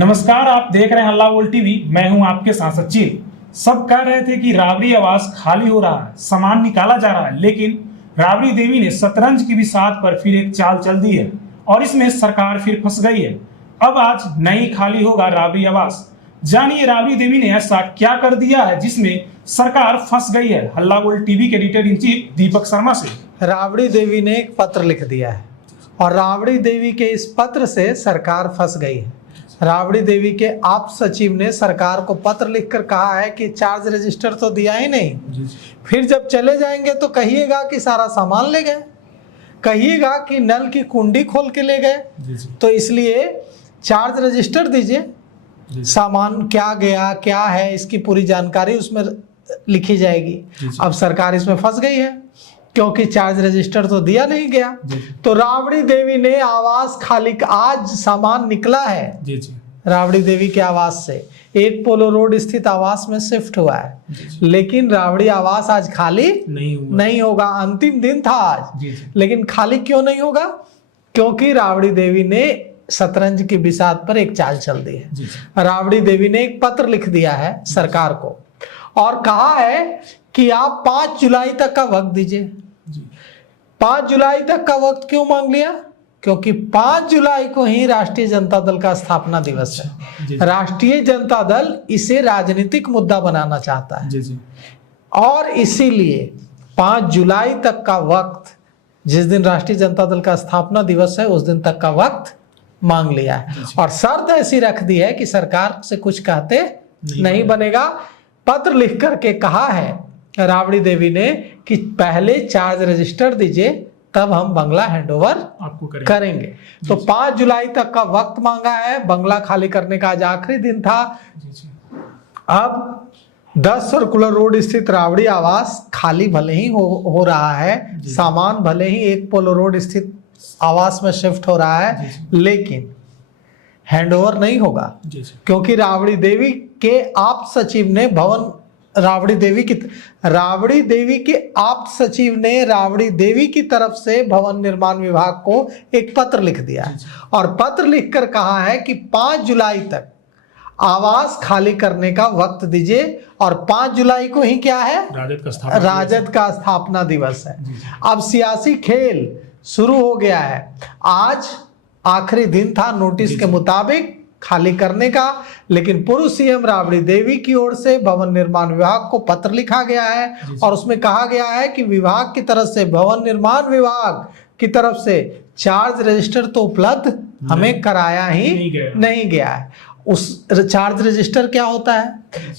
नमस्कार, आप देख रहे हैं हल्ला बोल टीवी। मैं हूं आपके साथ सचिन। सब कह रहे थे कि राबड़ी आवास खाली हो रहा है, सामान निकाला जा रहा है, लेकिन राबड़ी देवी ने शतरंज की बिसात पर फिर एक चाल चल दी है और इसमें सरकार फिर फंस गई है। अब आज नहीं खाली होगा राबड़ी आवास। जानिए राबड़ी देवी ने ऐसा क्या कर दिया है जिसमें सरकार फंस गई है। हल्ला बोल टीवी के editor in chief Deepak Sharma से राबड़ी देवी ने एक पत्र लिख दिया है और राबड़ी देवी के इस पत्र से सरकार फंस गई है। राबड़ी देवी के आप सचिव ने सरकार को पत्र लिखकर कहा है कि चार्ज रजिस्टर तो दिया ही नहीं, फिर जब चले जाएंगे तो कहिएगा कि सारा सामान ले गए, कहिएगा कि नल की कुंडी खोल के ले गए, तो इसलिए चार्ज रजिस्टर दीजिए, सामान क्या गया क्या है इसकी पूरी जानकारी उसमें लिखी जाएगी। अब सरकार इसमें फंस गई है क्योंकि चार्ज रजिस्टर तो दिया नहीं गया। तो राबड़ी देवी ने आवास खाली, आज सामान निकला है राबड़ी देवी के आवास से, एक पोलो रोड स्थित आवास में शिफ्ट हुआ है, लेकिन राबड़ी आवास आज खाली नहीं होगा। अंतिम दिन था आज, लेकिन खाली क्यों नहीं होगा? क्योंकि राबड़ी देवी ने शतरंज की बिसात पर एक चाल चल दी है। राबड़ी देवी ने एक पत्र लिख दिया है सरकार को और कहा है कि आप 5 जुलाई तक का वक्त दीजिए। 5 जुलाई तक का वक्त क्यों मांग लिया? क्योंकि 5 जुलाई को ही राष्ट्रीय जनता दल का स्थापना दिवस है। राष्ट्रीय जनता दल इसे राजनीतिक मुद्दा बनाना चाहता है और इसीलिए 5 जुलाई तक का वक्त, जिस दिन राष्ट्रीय जनता दल का स्थापना दिवस है उस दिन तक का वक्त मांग लिया है और शर्त ऐसी रख दी है कि सरकार से कुछ कहते नहीं बनेगा। पत्र लिख करके कहा है राबड़ी देवी ने कि पहले चार्ज रजिस्टर दीजिए तब हम बंगला हैंडओवर आपको करेंगे। तो 5 जुलाई तक का वक्त मांगा है। बंगला खाली करने का आज आखिरी दिन था। अब 10 सर्कुलर रोड स्थित राबड़ी आवास खाली भले ही हो रहा है, सामान भले ही एक पोलो रोड स्थित आवास में शिफ्ट हो रहा है, लेकिन हैंडओवर नहीं होगा क्योंकि राबड़ी देवी के आप सचिव ने राबड़ी देवी के आप सचिव ने राबड़ी देवी की तरफ से भवन निर्माण विभाग को एक पत्र लिख दिया है और पत्र लिखकर कहा है कि 5 जुलाई तक आवास खाली करने का वक्त दीजिए और 5 जुलाई को ही क्या है? राजद का स्थापना दिवस है। अब सियासी खेल शुरू हो गया है। आज आखिरी दिन था नोटिस के मुताबिक खाली करने का, लेकिन पूर्व सीएम राबड़ी देवी की ओर से भवन निर्माण विभाग को पत्र लिखा गया है और उसमें कहा गया है कि विभाग की तरफ से, भवन निर्माण विभाग की तरफ से चार्ज रजिस्टर तो उपलब्ध हमें कराया ही नहीं गया है। उस चार्ज रजिस्टर क्या होता है?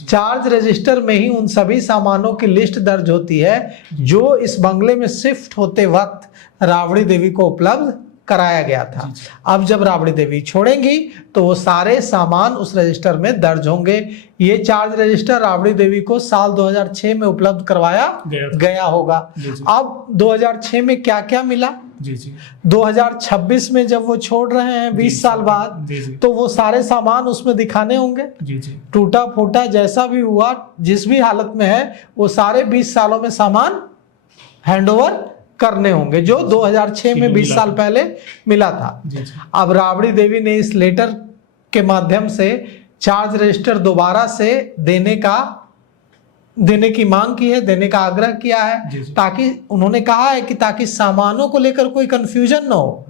चार्ज रजिस्टर में ही उन सभी सामानों की लिस्ट दर्ज होती है जो इस बंगले में शिफ्ट होते वक्त राबड़ी देवी को उपलब्ध कराया गया था। अब जब राबड़ी देवी छोड़ेंगी तो वो सारे सामान उस रजिस्टर में दर्ज होंगे। ये चार्ज रजिस्टर राबड़ी देवी को साल 2006 में उपलब्ध करवाया गया होगा। अब 2006 में क्या क्या मिला? 2026 में जब वो छोड़ रहे हैं 20 साल बाद, तो वो सारे सामान उसमें दिखाने होंगे। टूटा फूटा जैसा भी हुआ, जिस भी हालत में है, वो सारे 20 सालों में सामान हैंडओवर करने होंगे जो 2006 में 20 साल पहले मिला था। अब राबड़ी देवी ने इस लेटर के माध्यम से चार्ज रजिस्टर दोबारा से देने की मांग की है, देने का आग्रह किया है, ताकि उन्होंने कहा है कि ताकि सामानों को लेकर कोई कंफ्यूजन ना हो।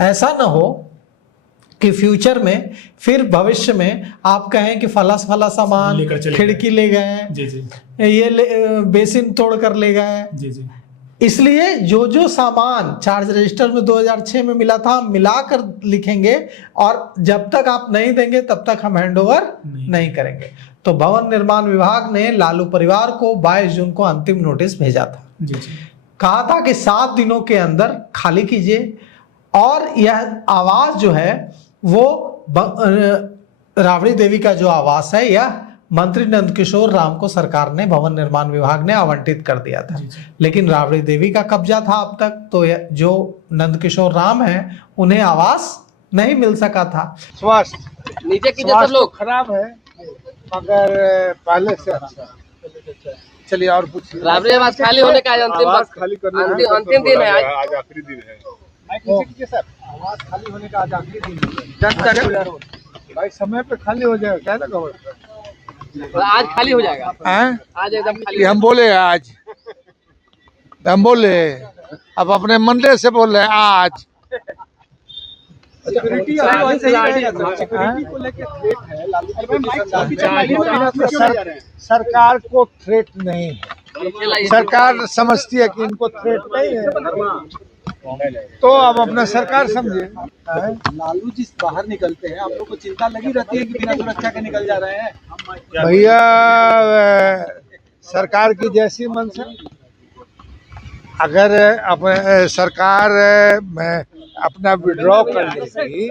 ऐसा ना हो कि फ्यूचर में, फिर भविष्य में आप कहें कि फला सामान खिड़की ले गए, ये बेसिन तोड़ कर ले गए। इसलिए जो सामान चार्ज रजिस्टर में 2006 में मिला था मिलाकर लिखेंगे और जब तक आप नहीं देंगे तब तक हम हैंडओवर नहीं करेंगे। तो भवन निर्माण विभाग ने लालू परिवार को 22 जून को अंतिम नोटिस भेजा था। कहा था कि 7 दिनों के अंदर खाली कीजिए और यह आवास जो है वो राबड़ी देवी का जो आवास है यह मंत्री नंदकिशोर राम को सरकार ने, भवन निर्माण विभाग ने आवंटित कर दिया था, लेकिन राबड़ी देवी का कब्जा था अब तक। तो जो नंदकिशोर राम है उन्हें आवास नहीं मिल सका था। स्वास्थ्य नीचे की सब लोग खराब है मगर पहले से अच्छा। चलिए और पूछिए। राबड़ी आवास खाली होने का अंतिम दिन है, आज आखिरी दिन है। आवास खाली होने का आज आखिरी दिन है। भाई समय पे खाली हो जाएगा, क्या लगा? आज खाली हो जाएगा, हैं? आज एकदम खाली ये हम बोले आज, हम बोले, अब अपने मंडे से बोल रहे हैं आज। सिक्योरिटी को लेके थ्रेट है, सरकार को थ्रेट नहीं है, सरकार समझती है कि इनको थ्रेट नहीं है, तो अब अपना सरकार समझे। लालू जी बाहर निकलते हैं, आप लोग को चिंता लगी रहती है कि बिना सुरक्षा के निकल जा रहे हैं? भैया सरकार की जैसी मंशा, अगर सरकार में अपना विड्रॉ कर लेगी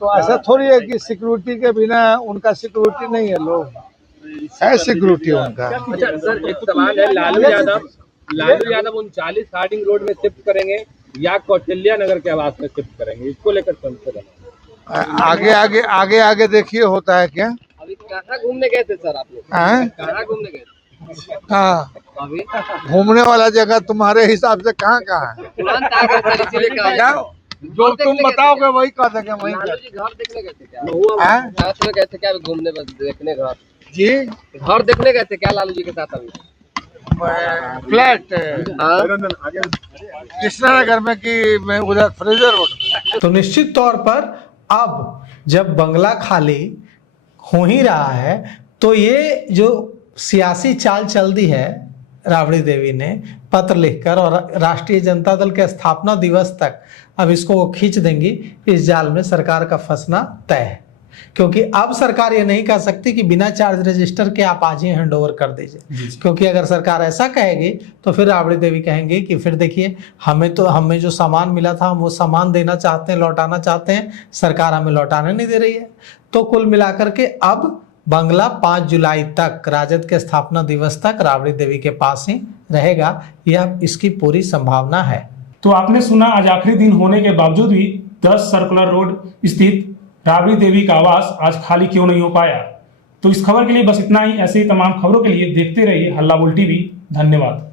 तो ऐसा थोड़ी है कि सिक्योरिटी के बिना उनका सिक्योरिटी नहीं है, लोग है सिक्योरिटी उनका। अच्छा सर, एक सवाल है, लालू यादव 39 हार्डिंग रोड में शिफ्ट करेंगे या कौशल्या नगर के आवास में शिफ्ट करेंगे, इसको लेकर संशय आगे देखिए होता है क्या। अभी कहाँ घूमने गए थे सर आप लोग? कहाँ घूमने गए थे? हाँ, अभी घूमने वाला जगह तुम्हारे हिसाब से कहाँ कहाँ है? तुरंत आ गए सर, इसीलिए कहा क्या? जो तुम बताओगे वही कह देंगे, वही लालू जी घर देखने गए थे क्या? हैं? साथ में गए थे क्या घूमने, बस देखने? घर जी, घर देखने गए थे क्या लालू जी के साथ? अभी फ्लैट हाँ? कृष्णा नगर में कि मैं उधर फ्रेजर रोड में। तो निश्चित तौर पर अब जब बंगला खाली हो ही रहा है तो ये जो सियासी चाल चल दी है, राबड़ी देवी ने पत्र लिखकर और राष्ट्रीय जनता दल के स्थापना दिवस तक अब इसको वो खींच देंगी, इस जाल में सरकार का फंसना तय है। क्योंकि अब सरकार ये नहीं कह सकती कि बिना चार्ज रजिस्टर के आप आज ही हैंड ओवर कर दीजिए, क्योंकि अगर सरकार ऐसा कहेगी तो फिर राबड़ी देवी कहेंगे कि फिर देखिए हमें जो सामान मिला था हम वो सामान देना चाहते हैं, लौटाना चाहते हैं, सरकार हमें लौटाने नहीं दे रही है। तो कुल मिलाकर के अब बंगला 5 जुलाई तक, राजद के स्थापना दिवस तक राबड़ी देवी के पास ही रहेगा, यह इसकी पूरी संभावना है। तो आपने सुना, आज आखिरी दिन होने के बावजूद भी 10 सर्कुलर रोड स्थित राबड़ी देवी का आवास आज खाली क्यों नहीं हो पाया। तो इस खबर के लिए बस इतना ही। ऐसे ही तमाम खबरों के लिए देखते रहिए हल्ला बोल टीवी। धन्यवाद।